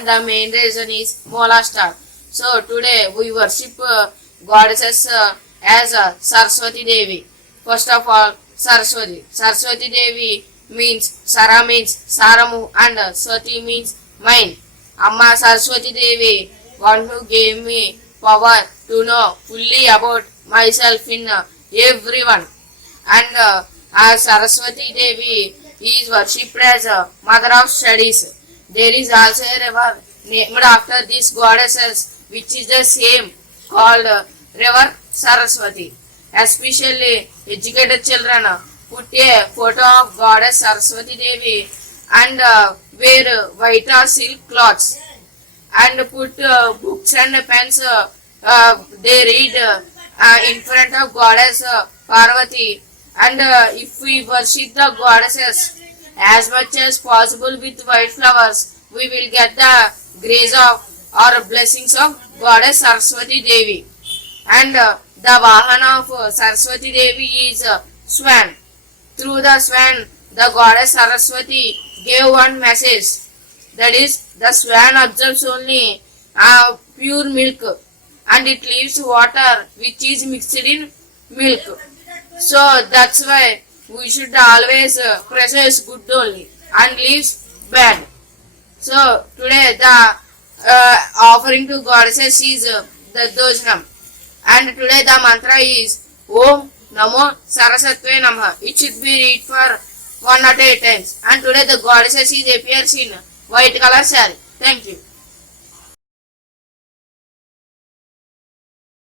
and the main reason is Mola star. So today we worship goddesses as Saraswati Devi. First of all, Saraswati. Saraswati Devi means Sara means Saramu and Swati means mind. Amma Saraswati Devi, one who gave me power to know fully about myself in everyone. And as Saraswati Devi is worshipped as mother of studies. There is also a river named after these goddesses, which is the same called river Saraswati. Especially educated children put a photo of goddess Saraswati Devi and wear white or silk cloths and put books and pens. They read in front of goddess Parvati. And if we worship the goddesses as much as possible with white flowers, we will get the grace of or blessings of goddess Saraswati Devi. And the Vahana of Saraswati Devi is swan. Through the swan, the goddess Saraswati gave one message. That is, the swan absorbs only pure milk and it leaves water which is mixed in milk. So that's why we should always process good only and leaves bad. So today the offering to goddesses is the Dojnam. And today the mantra is Om Namo Saraswatve Namaha. It should be read for 108 times. And today the goddesses appears in white color saree. Thank you.